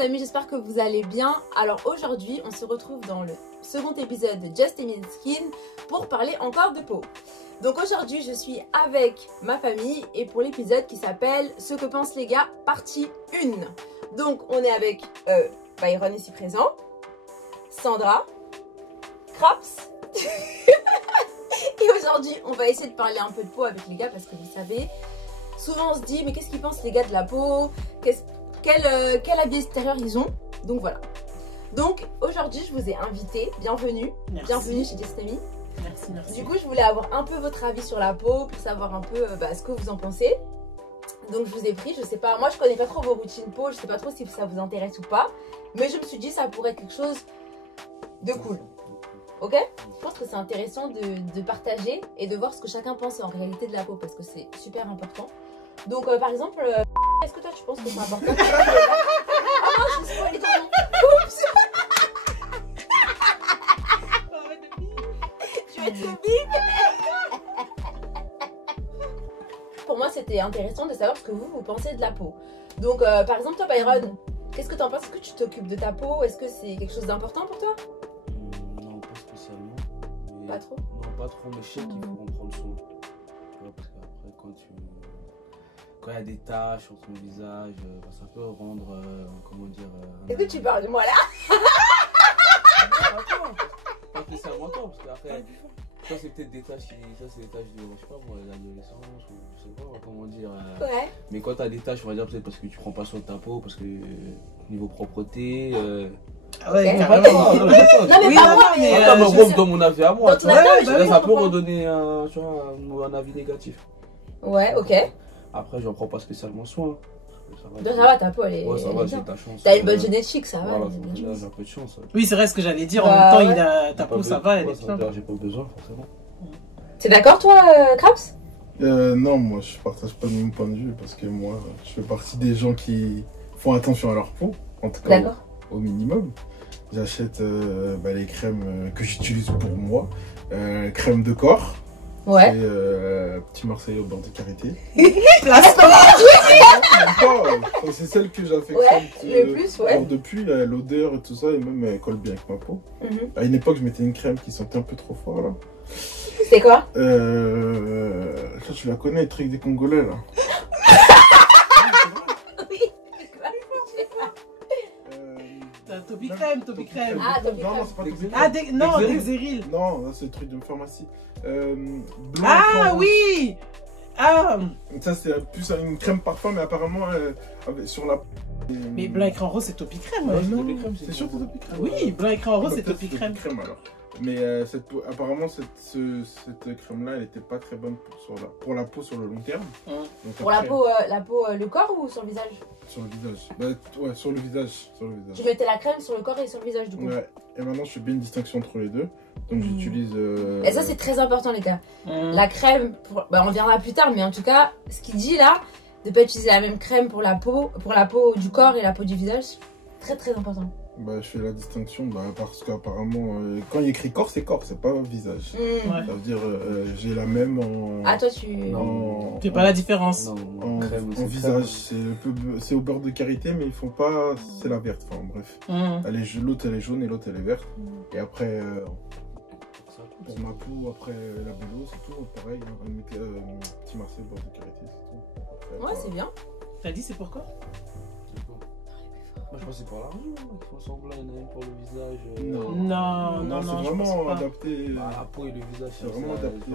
les amis, j'espère que vous allez bien. Alors aujourd'hui, on se retrouve dans le second épisode de Just a Minute Skin pour parler encore de peau. Donc aujourd'hui, je suis avec ma famille et pour l'épisode qui s'appelle Ce que pensent les gars, partie 1. Donc on est avec Byron ici présent, Sandra, Craps. Et aujourd'hui, on va essayer de parler un peu de peau avec les gars parce que vous savez, souvent on se dit mais qu'est-ce qu'ils pensent les gars de la peau, quel habit extérieur ils ont. Donc voilà. Donc aujourd'hui je vous ai invité, bienvenue. Merci. Bienvenue chez Just a Minute. Merci, merci. Du coup je voulais avoir un peu votre avis sur la peau pour savoir un peu ce que vous en pensez. Donc je vous ai pris, je sais pas, moi je connais pas trop vos routines peau, je sais pas trop si ça vous intéresse ou pas. Mais je me suis dit ça pourrait être quelque chose de cool. Ok? Je pense que c'est intéressant de partager et de voir ce que chacun pense en réalité de la peau parce que c'est super important. Donc par exemple, est-ce que toi tu penses que c'est important? Ah non, je suis spoilée ton nom. Oups. Tu vas être big. Pour moi c'était intéressant de savoir ce que vous pensez de la peau. Donc par exemple toi Byron, qu'est-ce que tu en penses? Est-ce que tu t'occupes de ta peau? Est-ce que c'est quelque chose d'important pour toi? Non, pas spécialement. Mais... Pas trop? Non, pas trop, mais je sais qu'il faut en prendre soin. Parce qu'après, quand il y a des taches sur ton visage, ça peut rendre, comment dire... Est-ce que tu parles de moi là? Attends, pas spécialement toi, parce qu'après, ça c'est peut-être des taches, ça c'est des taches de, je sais pas moi, l'adolescence, ou je sais pas comment dire. Ouais. Mais quand tu as des taches, on va dire peut-être parce que tu prends pas soin de ta peau, parce que niveau propreté... Ah ouais, Ok. carrément. Non mais Oui, pas non, moi, non, mais Attends, mais je Rome sais. donne mon avis à moi. Dans ton tu vois. avis, bah je oui, Ça comprends. peut redonner un avis négatif. Ouais, ok. Après, j'en prends pas spécialement soin. Ça va, Donc ça va, ta peau elle est, ouais, ça elle va, est j'ai bien. de la chance. T'as une bonne génétique, ça va. Voilà, elle est bien. j'ai un peu de chance. Ouais. Oui, c'est vrai ce que j'allais dire. En Bah, même temps, ouais. ta peau, ça va, elle est ça veut bien. dire, j'ai pas besoin, forcément. T'es d'accord toi, Craps? Non, moi je partage pas le même point de vue parce que moi je fais partie des gens qui font attention à leur peau, en tout cas D'accord. au minimum. J'achète les crèmes que j'utilise pour moi, crème de corps, Ouais. c'est petit Marseillais au beurre de karité. Placement. C'est celle que j'affectionne Ouais, le plus, ouais. depuis, l'odeur et tout ça, et même elle colle bien avec ma peau. Mhm. À une époque je mettais une crème qui sentait un peu trop fort là. C'est quoi? Ça tu la connais, le truc des Congolais là. Oui. Topi crème, Topi crème. Ah, Topi Non, crème. non, c'est pas Topi crème. Ah, non, Dexeril. Dexeril. Non, là, c'est le truc de pharmacie. Blanc, Ah écran rouge. oui. Ah. Ça, c'est plus une crème parfum, mais apparemment, sur la... Mais blanc écran rose, c'est Topi crème. Ouais, Ouais. non, Topi crème, c'est sûr que c'est Topi crème. Oui, blanc écran rose, Bah, c'est peut-être Topi c'est crème. alors. Mais apparemment, cette crème-là, elle était pas très bonne pour la peau sur le long terme. Hum. Donc Pour après, la peau, le corps ou sur le visage? sur le visage. Bah, ouais, sur le visage. Sur le Tu visage. mettais la crème sur le corps et sur le visage du coup. Ouais. Et maintenant, je fais bien une distinction entre les deux. Donc, j'utilise... Et ça c'est très important les gars. Hum. La crème, on reviendra plus tard, mais en tout cas, ce qu'il dit là, de pas utiliser la même crème pour la peau du corps et la peau du visage, très très important. Bah, je fais la distinction parce qu'apparemment, quand il écrit corps, c'est visage. Mm. Ouais. Ça veut dire, j'ai la même en... Ah toi tu... Non. Tu fais pas la différence. Non, En, crème, en c'est visage, c'est au beurre de karité, mais ils font pas. C'est la verte, enfin bref. Hum. L'autre elle est jaune et l'autre elle est verte. Mm. Et après, crème. pour ma peau, après la bello, c'est tout. Pareil, petit Marseille, beurre de karité, c'est tout. Après, Ouais c'est bien. T'as dit c'est pourquoi? Moi je pensais par l'argent, ils font semblant, il y en a une pour le visage. Non, c'est je pense vraiment pas. adapté. Bah, la peau et le visage, C'est vraiment adapté,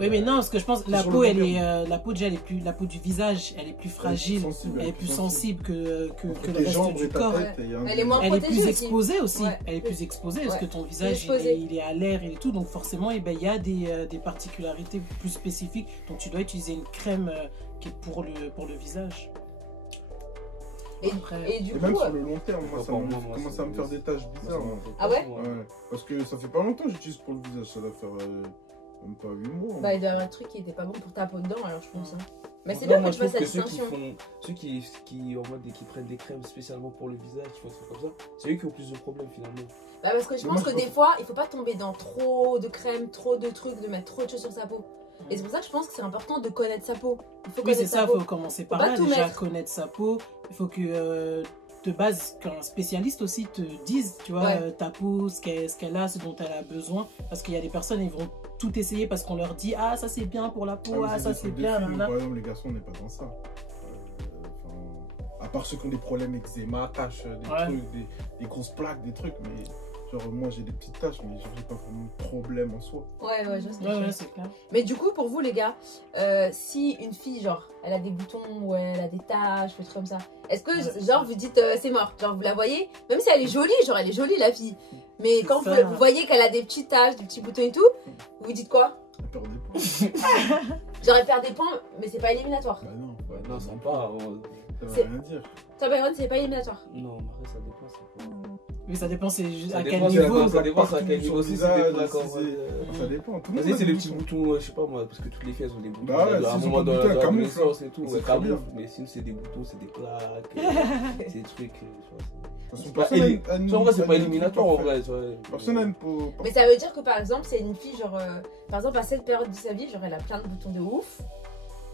Oui, mais non, parce que je pense que la sur peau, le elle long est, la peau déjà, la peau du visage, elle est plus fragile, elle est plus sensible que Entre le tes reste jambes du et ta corps. tête, il y a un- Elle est moins Elle est protégée plus aussi. exposée aussi. Ouais. Elle est plus exposée parce Ouais. que ton visage exposé. il est à l'air et tout. Donc forcément, eh ben, il y a des particularités plus spécifiques. Donc tu dois utiliser une crème qui est pour le visage. Après, Et du Et même coup... sur le long terme, moi, ça Moi, commence à me faire des taches bizarres. hein. Ah ouais? Ouais, parce que ça fait pas longtemps que j'utilise pour le visage, ça doit faire même pas 8 mois. Bah il doit y avoir un truc qui était pas bon pour ta peau dedans alors je pense. Hein. Mais c'est Non, bien moi que je tu fasses trouve la que ceux qui distinction. font, ceux qui en mode qui prennent des crèmes spécialement pour le visage, qui font des trucs comme ça, c'est eux qui ont plus de problèmes finalement. Bah parce que je Mais pense moi, que je des fois, il faut pas tomber dans trop de crème, trop de trucs, de mettre trop de choses sur sa peau. Et c'est pour ça que je pense que c'est important de connaître sa peau. Il faut oui, connaître c'est sa ça, peau. il faut commencer par pas là, tout déjà mettre. connaître sa peau. Il faut que de base qu'un spécialiste aussi te dise, tu vois, Ouais. ta peau, ce qu'elle a, ce dont elle a besoin. Parce qu'il y a des personnes, ils vont tout essayer parce qu'on leur dit, ah, ça c'est bien pour la peau, ah, ça c'est bien, Par là. exemple, les garçons, on n'est pas dans ça. À part ceux qui ont des problèmes eczéma, taches, des Ouais. trucs, des grosses plaques, des trucs, mais genre moi j'ai des petites taches, mais j'ai pas vraiment de problème en soi. Ouais, ouais, je sais. Ouais, c'est clair. Mais du coup, pour vous, les gars, si une fille, genre, elle a des boutons ou elle a des taches, des trucs comme ça, est-ce que, Ouais. genre, vous dites c'est mort? Genre, vous la voyez? Même si elle est jolie, genre, elle est jolie, la fille. Mais quand vous, ça. vous voyez qu'elle a des petites taches, des petits boutons et tout, vous dites quoi? La peur des points. Genre, elle perd des points, mais c'est pas éliminatoire. Bah non, Ouais, non, c'est pas. ça C'est- veut rien dire. Toi, Byron, c'est pas éliminatoire. Non, mais après, ça dépend. C'est pas... Oui, ça dépend, c'est juste Ça à dépend, quel c'est niveau. ça dépend, c'est à Partout quel sur niveau le aussi, ça visage, dépend. si D'accord, c'est- Ça dépend. Tout le monde Vas-y, a c'est des les petits boutons. boutons, je sais pas moi, parce que toutes les filles elles ont des boutons. Bah ouais, à s'ils un ont moment pas de de boutons, elles camouflent, l'adolescence et tout, C'est elles très bien. camouflent. Mais sinon, c'est des boutons, c'est des plaques, c'est des trucs. Tu vois, De toute façon, c'est pas personne a éli- une- tu vois, en vrai, c'est a pas une peau éliminatoire en parfaite. vrai. Tu vois. Personne n'a une peau. Mais ça veut dire que, par exemple, c'est une fille, genre, par exemple, à cette période de sa vie, genre, elle a plein de boutons de ouf.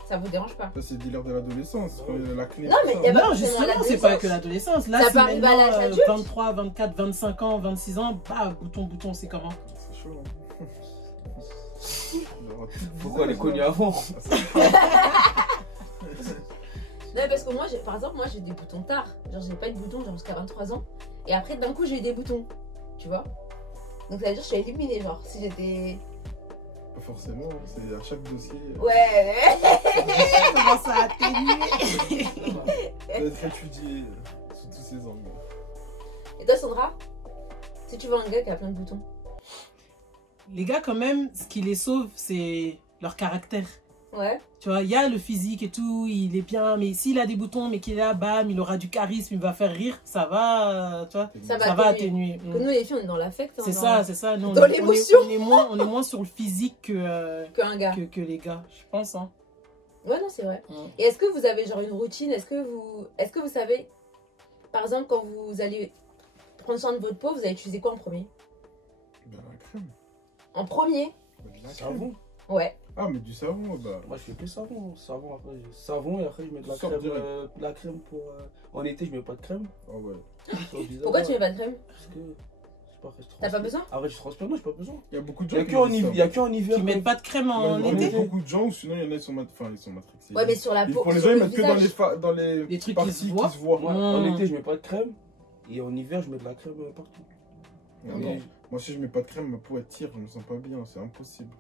Ça vous dérange pas? Ça, c'est le délire de l'adolescence. Quand il y a l'acné. Non, mais tout il y a ça. pas Non, forcément justement, c'est l'adolescence. pas que l'adolescence. Là, Ça c'est peut arriver à l'âge maintenant adulte. 23, 24, 25 ans, 26 ans, bah, bouton, c'est comment? C'est chaud. Hein. Genre, tout Pourquoi elle est visage, connue là. avant? Ah, c'est- Non, mais parce que moi, par exemple, moi, j'ai des boutons tard. Genre, j'ai pas eu de boutons, genre, jusqu'à 23 ans. Et après, d'un coup, j'ai eu des boutons. Tu vois? Donc, ça veut dire que je suis éliminée, genre, si j'étais. Pas forcément, c'est à chaque dossier. Ouais, Comment ça a atténué? Ça doit être étudié sous tous ces angles. Et toi, Sandra? Si tu vois un gars qui a plein de boutons. Les gars, quand même, ce qui les sauve, c'est leur caractère. Ouais. Tu vois, il y a le physique et tout, il est bien, mais s'il a des boutons, mais qu'il est là, bam, il aura du charisme, il va faire rire, ça va, tu vois, Ça va ça va atténuer. atténuer. Que nous, les filles, on est dans l'affect. hein, C'est dans- ça, c'est ça. Nous, dans l'émotion. on est moins sur le physique Qu'un gars. que les gars, je pense. Hein. Ouais, non, c'est vrai. Ouais. Et est-ce que vous avez genre une routine? Est-ce que vous savez, par exemple, quand vous allez prendre soin de votre peau, vous allez utiliser quoi en premier? Ben, la crème. En premier? Ben, de la crème. Savon. Ouais. Ah, mais du savon, bah. Moi je fais que savon. Savon, après, savon et après je mets de la Sors crème. direct. De la crème pour. En été, je mets pas de crème. Ah ouais. Sur le visage, Pourquoi tu mets pas de crème? Parce que. Je sais pas, après, je T'as pas transpire. besoin? Après, je transpire, non, j'ai pas besoin. Il y a beaucoup de Il y gens a qui que en disent hiver. ça. Il y a que en hiver. Qui mettent pas de crème en Ouais, été. il y a beaucoup de gens, ou sinon il y en a, ils sont matrixés. Ouais, mais sur la Et pour pour les sur gens, ils le mettent que dans visage. les Les trucs qui parties se voient. Moi, en Mmh. été, je mets pas de crème. Et en hiver, je mets de la crème partout. Non, Mais- non. Moi, si je mets pas de crème, ma peau elle tire, je me sens pas bien, c'est impossible.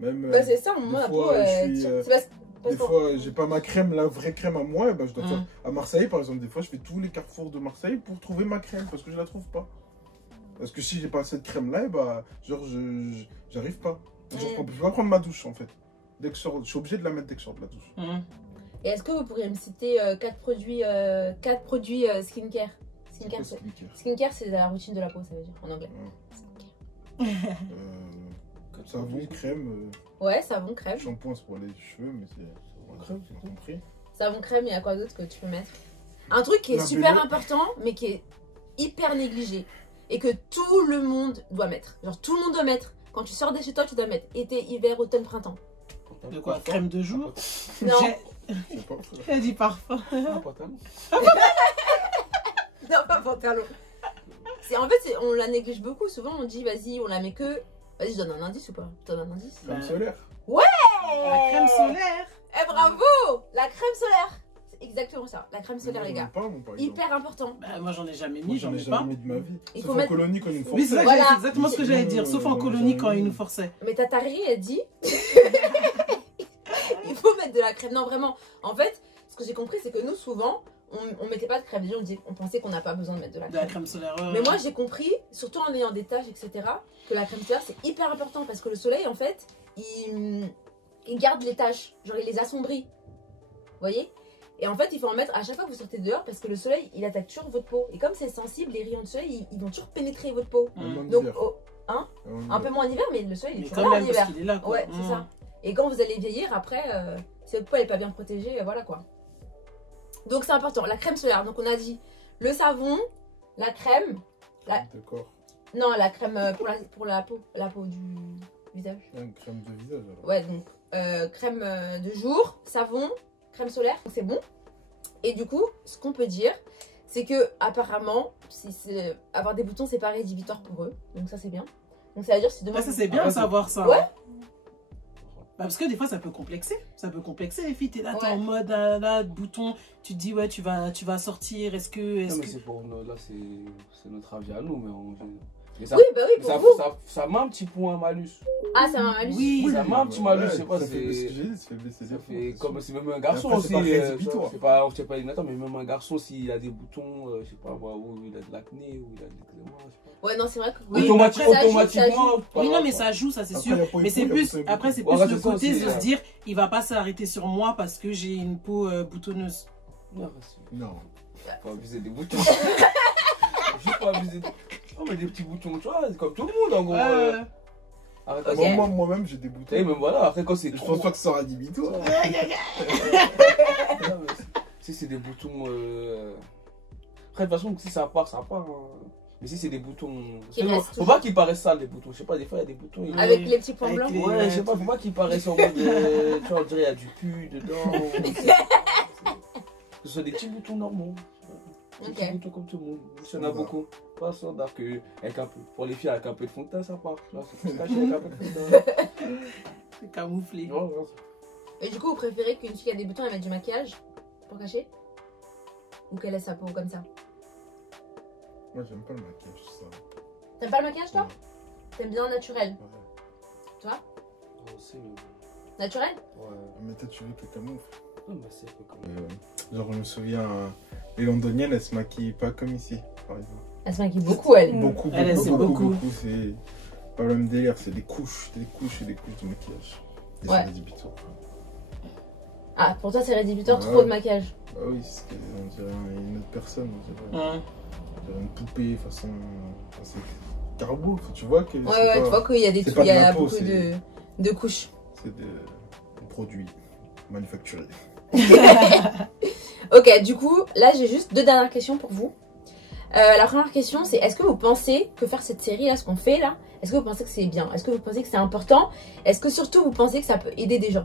Même Bah, c'est ça, des moi, la peau, fois, je suis, c'est parce des qu'on- fois, j'ai pas ma crème, la vraie crème à moi, et ben, je dois Mm. faire. À Marseille, par exemple, des fois, je fais tous les carrefours de Marseille pour trouver ma crème, parce que je la trouve pas. Parce que si j'ai pas cette crème-là, bah, genre, j'arrive pas. Genre, Mm. je peux pas prendre ma douche, en fait. Dès que je sors, je suis obligé de la mettre dès que je sors de la douche. Hum. Et est-ce que vous pourriez me citer 4 produits, skincare? Skincare, C'est quoi, skincare skincare, c'est la routine de la peau, ça veut dire, en anglais. Skincare. Savon, crème, Ouais, savon, crème. shampoing, c'est pour les cheveux, mais c'est. Crème, c'est compris. Savon, crème, et à quoi d'autre que tu peux mettre? Un truc qui est La super BD. important, mais qui est hyper négligé. Et que tout le monde doit mettre. Genre, tout le monde doit mettre. Quand tu sors de chez toi, tu dois mettre été, hiver, automne, printemps. De quoi? Crème de jour? Non. C'est pas J'ai dit parfum. Un pantalon. Non, pas pantalon. En fait, on la néglige beaucoup. Souvent, on dit, vas-y, on la met que. Vas-y, je donne un indice ou pas? Je donne un indice. crème solaire. La crème solaire. Eh, bravo! La crème solaire. C'est exactement ça. La crème solaire, Moi, les j'en ai gars. pas, moi, par exemple. Hyper important. Bah, moi, j'en ai jamais Moi, mis, j'en ai jamais pas. mis de ma vie. Il Sauf faut en mettre- colonie quand une fois. Oui, c'est ça, Voilà. c'est exactement ce que j'allais dire. Sauf en colonie quand ils nous forçaient. Mais ta Tari, elle dit. Il faut mettre de la crème. Non, vraiment. En fait, ce que j'ai compris, c'est que nous, souvent, on mettait pas de crème. Déjà, on pensait qu'on n'a pas besoin de mettre de la De la crème. crème solaire. Mais moi, j'ai compris, surtout en ayant des taches, etc., que la crème solaire, c'est hyper important parce que le soleil, en fait, il garde les taches. Genre, il les assombrit. Vous voyez? Et en fait, il faut en mettre à chaque fois que vous sortez dehors parce que le soleil, il attaque toujours votre peau. Et comme c'est sensible, les rayons de soleil, ils vont toujours pénétrer votre peau. Hum. Donc, Donc, un peu moins en hiver, mais le soleil, il est Mais toujours quand là en même, parce hiver. qu'il est là, quoi. Ouais, c'est ça. Et quand vous allez vieillir, après, si votre peau n'est pas bien protégée, voilà quoi. Donc c'est important. La crème solaire, donc on a dit le savon, la crème, D'accord. non la crème pour la peau du visage. Une crème de visage alors. Ouais, donc crème de jour, savon, crème solaire, donc c'est bon. Et du coup, ce qu'on peut dire, c'est que apparemment, avoir des boutons, c'est pas rédhibitoire pour eux. Donc ça, c'est bien. Donc ça veut dire si demain... Ouais, ça c'est bien de savoir ça. Ouais. Bah, parce que des fois ça peut complexer. Ça peut complexer les filles. T'es là, t'es Ouais. en mode là, bouton. Tu te dis ouais, tu vas sortir. Est-ce que. Non, mais que... c'est pour nous, là, c'est notre avis à nous, mais ça, Oui, bah oui, pour vous. ça met un petit point malus. Ah, ça m'a malus. Oui, Ça met un petit malus, je sais pas, ça fait ce que c'est. j'ai dit, ça fait baisser Ça les fait points, comme c'est même un garçon après, aussi. c'est pas tu vois, rédhibitoire. c'est pas éliminatoire, mais même un garçon, s'il a des boutons, je sais pas, où il a de l'acné, où il a de l'eczéma, je sais pas. Ouais, non, c'est vrai que... Oui, Automatiquement, ça joue, automatiquement. Oui, non, mais ça joue, ça c'est Après, sûr. il y a pas Mais une c'est peau, il y a plus. pas une Après, peau. c'est Ouais, plus c'est le ça côté aussi, de se dire, il va pas s'arrêter sur moi parce que j'ai une peau boutonneuse. Non, Non. faut abuser des boutons. Juste pas abuser des. Oh, mais des petits boutons, tu vois, c'est comme tout le monde en gros. Arrête, Ok. Moi-même, j'ai des boutons. Et même voilà, après quand c'est Je trop. pense pas que ça sera rédhibitoire. Si c'est des boutons. Après, de toute façon, si ça part, ça part. Hein. Mais si c'est des boutons. Qui Faut restent pas toujours. qu'ils paraissent sales, les boutons. Je sais pas, des fois, il y a des boutons. ils- Avec les petits points Avec blancs. les- Ouais, je sais pas, faut pas qu'ils paraissent en mode. Tu vois, on dirait il y a du pu dedans. Que ce soit des petits boutons normaux. Des Ok. petits boutons comme tout le monde. Il y en a beaucoup. Pas standard que. Avec un peu, pour les filles, avec un peu de fond de teint, ça part. Là, c'est plus caché avec un peu de fond de teint. C'est camouflé. Ouais, ouais. Et du coup, vous préférez qu'une fille qui a des boutons, elle mette du maquillage pour cacher? Ou qu'elle laisse sa peau comme ça? Moi, j'aime pas le maquillage, ça. T'aimes pas le maquillage, toi? T'aimes bien naturel? Ouais. Ouais, aussi, mais bon. Naturel? Ouais. Mais toi, tu veux que camoufle. Non, mais c'est un peu comme. Genre, je me souviens, les londoniennes, elles se maquillent pas comme ici, par exemple. Elle se maquille beaucoup, elle. Beaucoup, Elle, c'est beaucoup. C'est pas le même délire, c'est des couches et des couches de maquillage. Et Ouais. c'est rédhibitoire. Ah, pour toi, c'est rédhibitoire, Ouais. trop de maquillage. Bah oui, c'est on dirait une autre personne, on dirait, Ouais. on dirait une poupée façon. Enfin, c'est carbo, tu vois que. Ouais, c'est ouais, pas- tu vois qu'il y a des c'est trucs, pas il de y la a peau, beaucoup c'est- de couches. C'est des produits manufacturés. Ok, du coup, là, j'ai juste deux dernières questions pour vous. La première question, c'est est-ce que vous pensez que faire cette série, là, ce qu'on fait là, est-ce que vous pensez que c'est bien? Est-ce que vous pensez que c'est important? Est-ce que surtout vous pensez que ça peut aider des gens?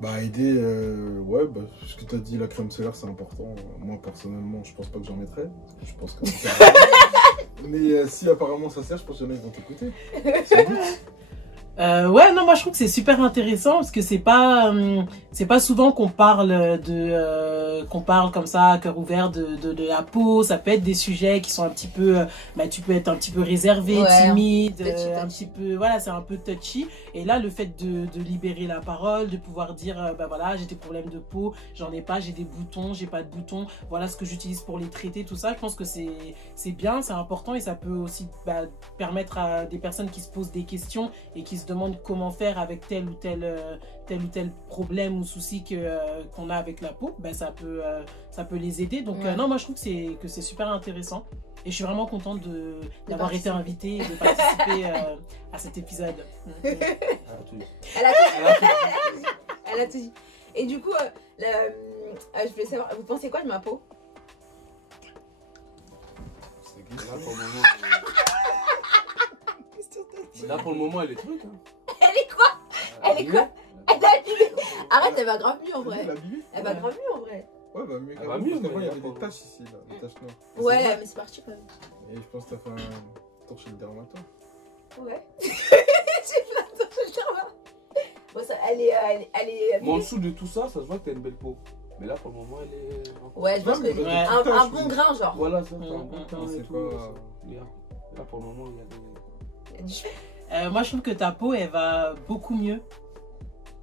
Bah, aider, ouais, bah, ce que tu as dit, la crème solaire, c'est important. Moi, personnellement, je pense pas que j'en mettrais. Parce que je pense que ça sert à rien. Mais si apparemment ça sert, je pense qu'il y en a qui vont t'écouter. Sans doute. Ouais, non, moi je trouve que c'est super intéressant parce que c'est pas souvent qu'on parle qu'on parle comme ça à cœur ouvert de la peau. Ça peut être des sujets qui sont un petit peu, bah, tu peux être un petit peu réservé, Ouais, timide, touchy. un petit peu, voilà, c'est un peu touchy. Et là, le fait de libérer la parole, de pouvoir dire, bah voilà, j'ai des problèmes de peau, j'en ai pas, j'ai des boutons, j'ai pas de boutons, voilà ce que j'utilise pour les traiter, tout ça. Je pense que c'est bien, c'est important et ça peut aussi bah, permettre à des personnes qui se posent des questions et qui se demandent comment faire avec tel ou tel problème ou souci qu'on a avec la peau, ben ça peut les aider. Donc Ouais. non, moi je trouve que c'est super intéressant et je suis vraiment contente d'avoir été invitée et de participer à cet épisode. Elle a tout dit. Elle a tout- Elle a tout dit. Et du coup, je voulais savoir, vous pensez quoi de ma peau? Là, pour le moment, elle est truc. Hein. Elle est quoi? Elle est quoi? Elle a abîmé. Arrête, elle va grave mieux en vrai. Elle a abîmé. Elle va grave mieux en vrai. Ouais, bah mieux. Elle va mieux, Parce qu'avant, mais il y avait pas- des taches ici, là, des taches noires. Ouais, mais c'est parti quand même. Et je pense que t'as fait un tour chez le dermato. Ouais. J'ai fait un tour chez le derma. Bon, ça, elle est Mais en dessous de tout ça, ça se voit que t'as une belle peau. Mais là, pour le moment, elle est. Ouais, je pense Ouais, que mais Ouais. un bon grain, genre. Voilà, ça, t'as un Mm, bon mm, teint et c'est tout. pas- Là, pour le moment, il y a des. Il y a du cheveu. Moi je trouve que ta peau elle va beaucoup mieux.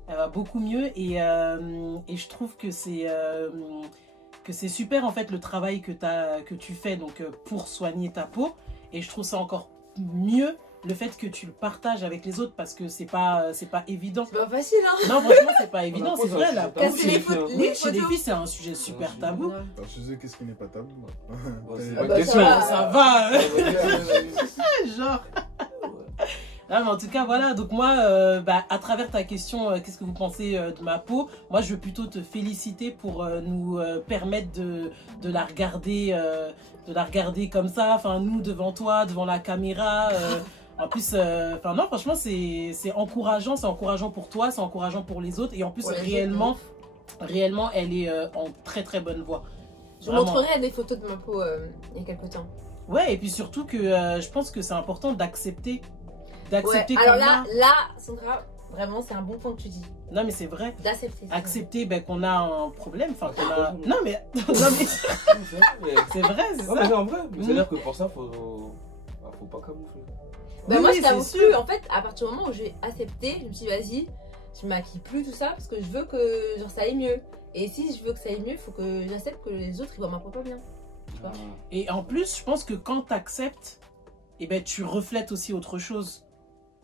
Elle va beaucoup mieux et je trouve que c'est super en fait le travail que tu fais donc pour soigner ta peau et je trouve ça encore mieux le fait que tu le partages avec les autres parce que c'est pas évident. C'est pas facile, hein. Non franchement c'est pas évident, peau, c'est ça, vrai c'est la pas peau, Casser chez les les photos. filles, oui, chez les photos. filles c'est un sujet super Ouais, tabou. Alors, je sais qu'est-ce qui n'est pas tabou, moi. c'est Ah pas bah, une ça question. va. Ça va hein. Ouais, genre. Non, mais en tout cas, voilà. Donc moi, à travers ta question, qu'est-ce que vous pensez de ma peau? Moi, je veux plutôt te féliciter pour nous permettre de la regarder comme ça. Enfin, nous devant toi, devant la caméra. En plus, enfin non, franchement, c'est encourageant pour toi, c'est encourageant pour les autres. Et en plus, Pour les réellement, elle est en très très bonne voie. Je vous Vraiment. montrerai des photos de ma peau il y a quelques temps. Ouais, et puis surtout que je pense que c'est important d'accepter. Ouais. D'accepter Alors qu'on là, Sandra, vraiment, c'est un bon point que tu dis. Non, mais c'est vrai. D'accepter. ça. Accepter qu'on a un problème. Enfin, qu'on a... Ouais. Non, mais... non, mais c'est vrai, c'est Non, mais ça. en vrai, c'est-à-dire que pour ça, faut pas camoufler. Bah, Oui, moi, oui, je t'avoue c'est plus. sûr. En fait, à partir du moment où j'ai accepté, je me suis dit, vas-y, je maquille plus tout ça parce que je veux que genre, ça aille mieux. Et si je veux que ça aille mieux, il faut que j'accepte que les autres ils voient ma peau pas bien. vois. Et en plus, je pense que quand tu acceptes, eh ben, tu reflètes aussi autre chose.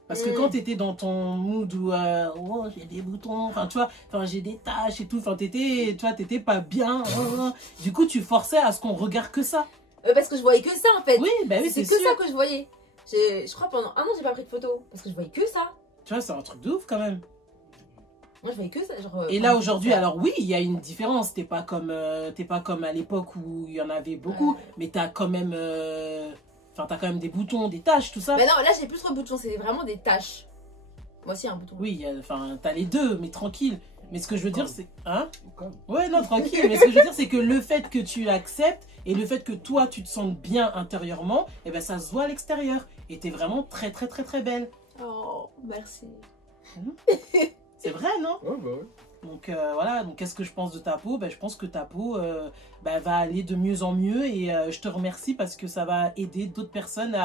Parce que quand tu étais dans ton mood où oh, j'ai des boutons, enfin tu vois, j'ai des taches et tout, enfin t'étais pas bien, du coup tu forçais à ce qu'on regarde que ça. Parce que je voyais que ça en fait. Oui, bah oui, c'est c'est que sûr. ça que je voyais. Je crois pendant un an j'ai pas pris de photos parce que je voyais que ça. Tu vois, c'est un truc de ouf quand même. Moi je voyais que ça. Genre, Et là aujourd'hui, alors oui, il y a une différence. T'es pas comme à l'époque où il y en avait beaucoup, mais t'as quand même, t'as quand même des boutons, des taches, tout ça. Mais non, là j'ai plus trop de boutons, c'est vraiment des taches. Moi aussi un bouton. Oui, t'as les deux, mais tranquille. Mais ce que je veux dire, c'est, hein? Calme. Ouais, non, tranquille. Mais ce que je veux dire, c'est que le fait que tu l'acceptes et le fait que toi tu te sentes bien intérieurement, eh ben ça se voit à l'extérieur. Et t'es vraiment très très très très belle. Oh, merci. C'est vrai, non? Ouais, bah ouais. Donc voilà, donc qu'est-ce que je pense de ta peau? Je pense que ta peau va aller de mieux en mieux et je te remercie parce que ça va aider d'autres personnes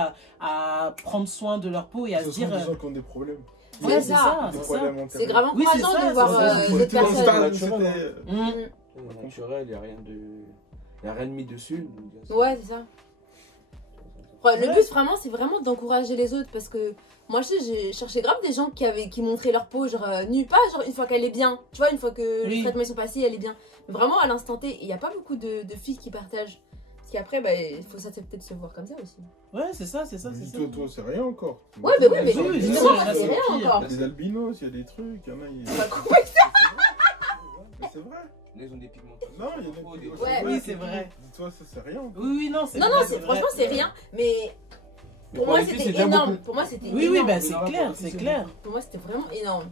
à prendre soin de leur peau et à Ce se sont dire... des gens qui ont des problèmes. Ouais, Ouais, c'est ça. Des c'est problèmes ça. antérieurs. C'est grave Oui, c'est encourageant ça, de voir c'est ça. On d'autres était dans le personnes. stade où c'était... Mmh. Naturel, il n'y a rien de. Il a rien de mis dessus. donc, Ouais, c'est ça. Le Ouais. but vraiment, c'est vraiment d'encourager les autres parce que moi, je sais, j'ai cherché grave des gens qui montraient leur peau, genre nue, pas genre une fois qu'elle est bien, tu vois, une fois que Oui. les traitements sont passés, elle est bien. Mais vraiment à l'instant T, il n'y a pas beaucoup de filles qui partagent. Parce qu'après, il faut s'accepter de se voir comme ça aussi. Ouais, c'est ça, c'est ça, c'est ça. Dis-toi, toi, c'est rien encore. Ouais, mais oui, mais Oui, oui, justement, c'est c'est vrai, rien c'est pire. encore. Il y a des albinos, il y a des trucs, il y en a... On va couper ça. Mais c'est vrai. Ils ont des pigments. Non, il y a des pigments. Ouais. Oui, c'est vrai. Dis-toi, ça, c'est rien. Oui, oui, non, c'est Non, vrai, non, c'est vrai. franchement, c'est rien. Mais pour moi, c'était énorme. Pour moi, c'était Oui, oui, énorme. c'est clair, c'est clair. Pour moi, c'était vraiment énorme.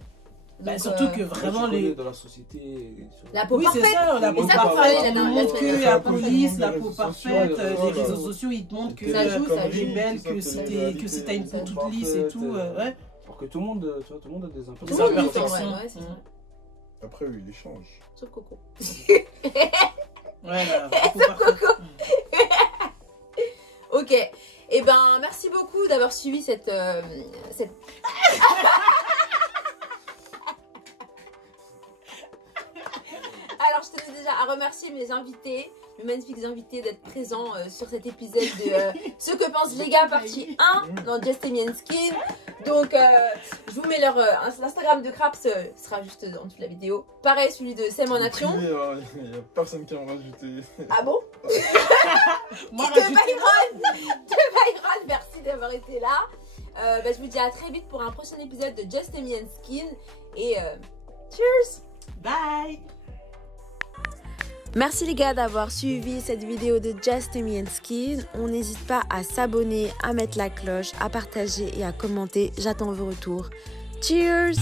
Bah, Donc, surtout que vraiment les... Dans la société. La peau Oui, c'est parfaite. ça, la Et peau ça, faut parfaite, parler, on la- nous la- montre la- que la- la la- police, la les peau réseaux parfaite, sociaux, les voilà. réseaux sociaux, ils te montrent que Ça joue, ça t'es joue. belle, que si t'as une peau toute lisse et tout, ouais. Alors que tout le monde, tu vois, tout le monde a des Tout imperfections. le monde dit ça, imperfections. ouais, c'est ça. Après, oui, il échange. Sauf Coco. Ouais, la peau parfaite. Ok. Eh ben, merci beaucoup d'avoir suivi cette... Alors, je tenais déjà à remercier mes invités, mes magnifiques invités d'être présents sur cet épisode de Ce que pensent les gars, partie 1 dans Just Amy and Skin. Donc, je vous mets l'Instagram de Craps, sera juste en dessous de la vidéo. Pareil, celui de Sam en action. Il n'y a personne qui en a rajouté. Ah bon? Moi, De rajoutez- Byron, merci d'avoir été là. Je vous dis à très vite pour un prochain épisode de Just Amy and Skin. Et cheers! Bye. Merci les gars d'avoir suivi cette vidéo de Just Amy and Skin. On n'hésite pas à s'abonner, à mettre la cloche, à partager et à commenter. J'attends vos retours. Cheers!